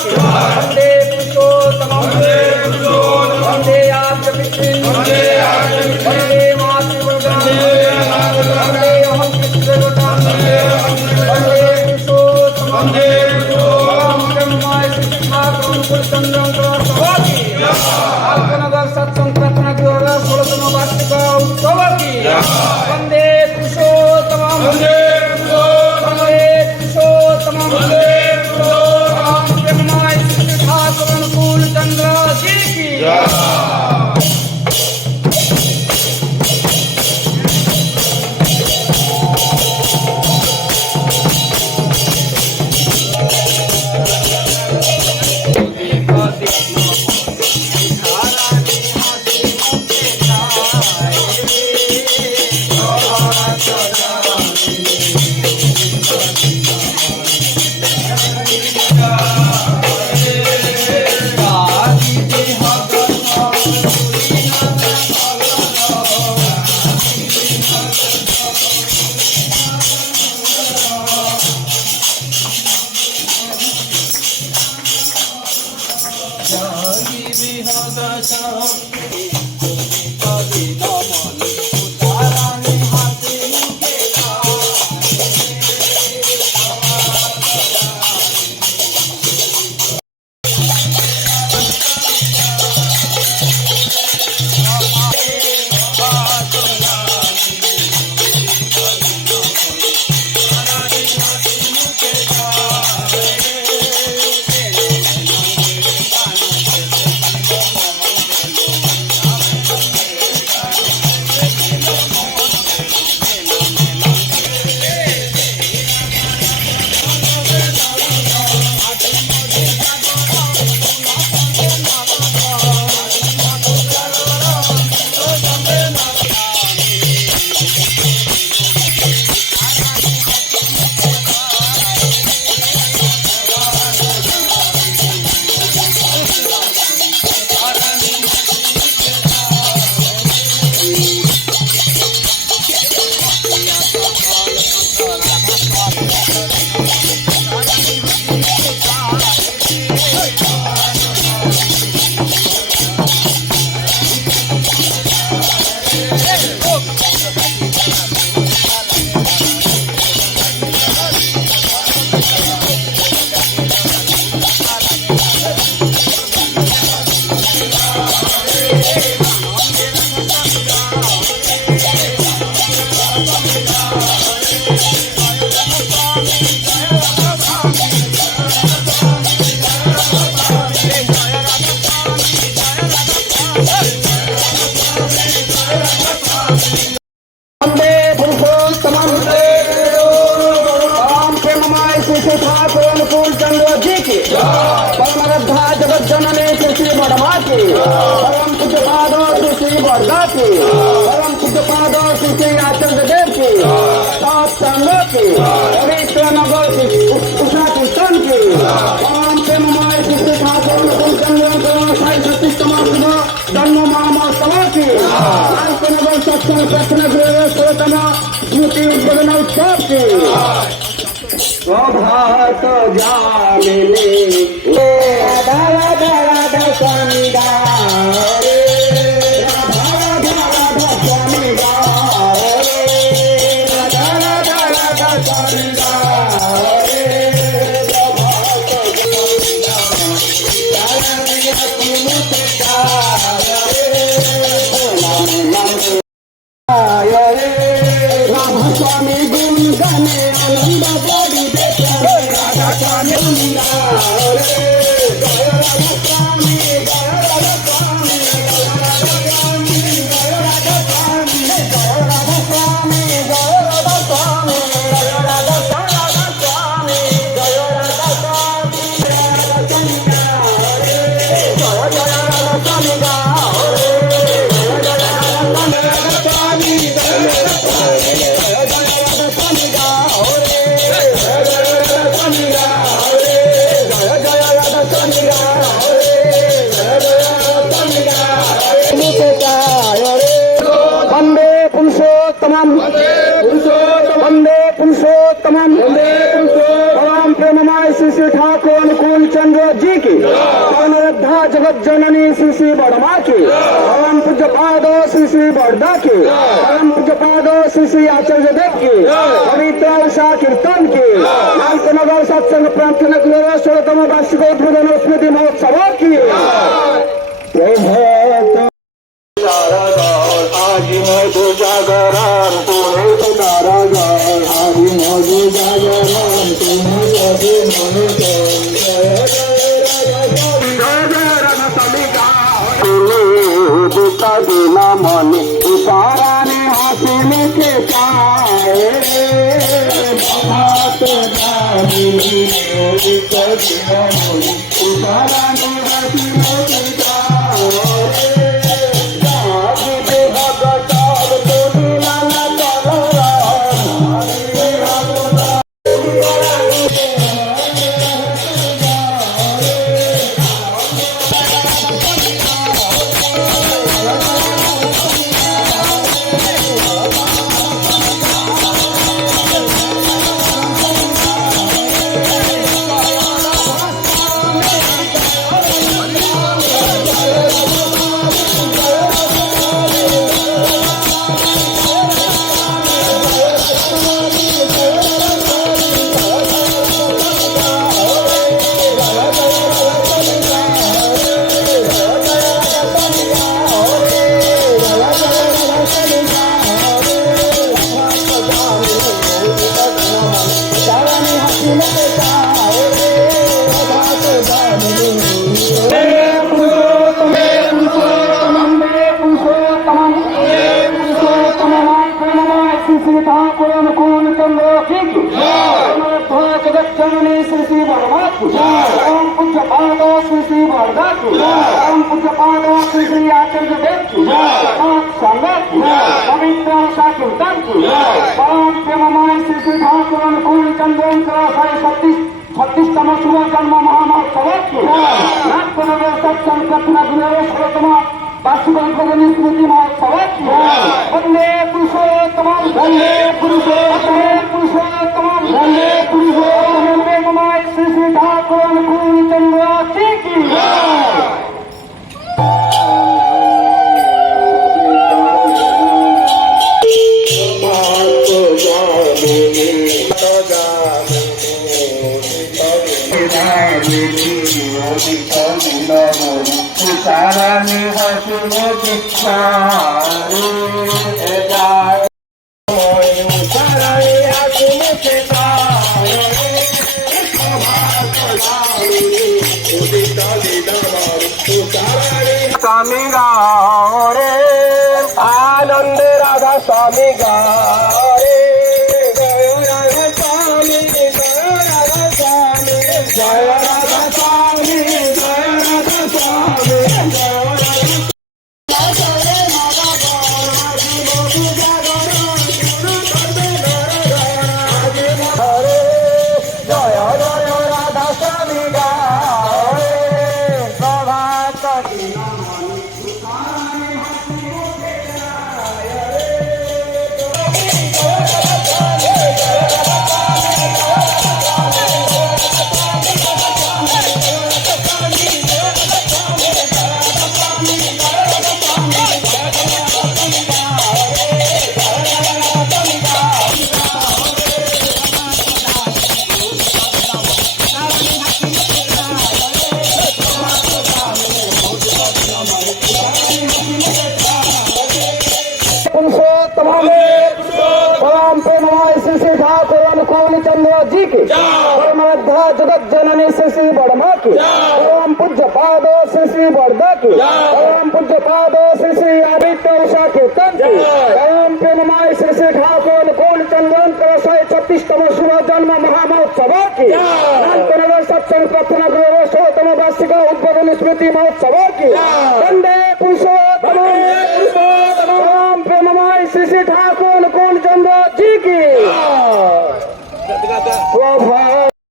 की वंदे पुरुषोत्तमं वंदे आद्यपितृं वंदे मातृवंदे वंदे अहं पितृवतां वंदे पुरुषोत्तमं ब्रह्माय श्रीकृष्णार्पणं कुलचन्द्रं प्रवासवाकी अल्पनगर सत्संग प्रार्थना गृह 16 वार्षिक उत्सव की वंदे पुरुषोत्तमं वंदे पुरुषोत्तमं ब्रह्माय श्रीकृष्णार्पणं कुलचन्द्र जी की परम पूज्य पाद श्री वर्गा की परम पूज्य पाद श्री आचार्य देव की सत्संग की पवित्र नगर की उषा कीर्तन की परम प्रेममय श्री ठाकुर कुलचंद्र साई सतीश कुमार जन्म महोत्सव की नगर सत्संग प्रार्थना गृह 16 स्मृति उद्बोधन उत्सव की स्वभात जामिनी राधा राधा राधा स्वामी गारे राधा राधा स्वामी गारे राधा राधा राधा स्वामी गारे राधा स्वामी गुण गाने आनंद बड़ी राधा स्वामी परम प्रेममय श्री ठाकुर कुलचंद्र जी जननी श्री श्री बड़मा की परम पूज्य पाद श्री श्री बड़दा की परम पूज्य पाद श्री श्री आचार्य देव की पवित्र उषा कीर्तन की नालकनगर सत्संग प्रार्थना गृह 16तम वार्षिक उद्बोधन स्मृति महोत्सव की आजी मधु जागरण तुम्हें तो नारायण आजी मधु जागरण तुम्हें अभी मनु दिना मनी इशाराने हासिल के पाए बात नारी इशाराने हासिल के जननी श्री श्री बड़मा की परम पूज्य पाद श्री श्री बड़दा की परम पूज्य पाद श्री श्री आचार्य देव की संगत की पवित्र उषा कीर्तन की परम प्रेममय श्री श्री ठाकुर अनुकूल चंद्रेन्द्र 36तम शुभ जन्म महामहोत्सव की नागपुरनगर सत्संग प्रार्थना गृह 16तम वार्षिक उद्बोधन स्मृति महोत्सव की वंदे पुरुषोत्तम वंदे पुरुषोत्तम पुरुषोत्तम वंदे पुरुषोत्तम प्रेममय श्री श्री ठाकुर अनुकूल चंद्र की साराने हसने दीक्षा साराने हसने दीक्षा स्वामी गाँव रे आनंद राधा स्वामी गाँव रे जय राधा स्वामी जय राधा स्वामी जय राधा स्वामी जय राधा स्वामी जी की जगत जननी श्री श्री बड़मा की परम पूज्य पाद श्री श्री बड़दा की परम पूज्य पाद श्री श्री आदित्य उषा कीर्तन की परम प्रेममय श्री श्री ठाकुर कुल चंद्रेन्द्र 36तम शुभ जन्म महामहोत्सव की नालकनगर सत्संग प्रार्थना गृह 16तम वार्षिक उद्बोधन स्मृति महोत्सव की वंदे पुरुषोत्तम परम प्रेममय श्री श्री ठाकुर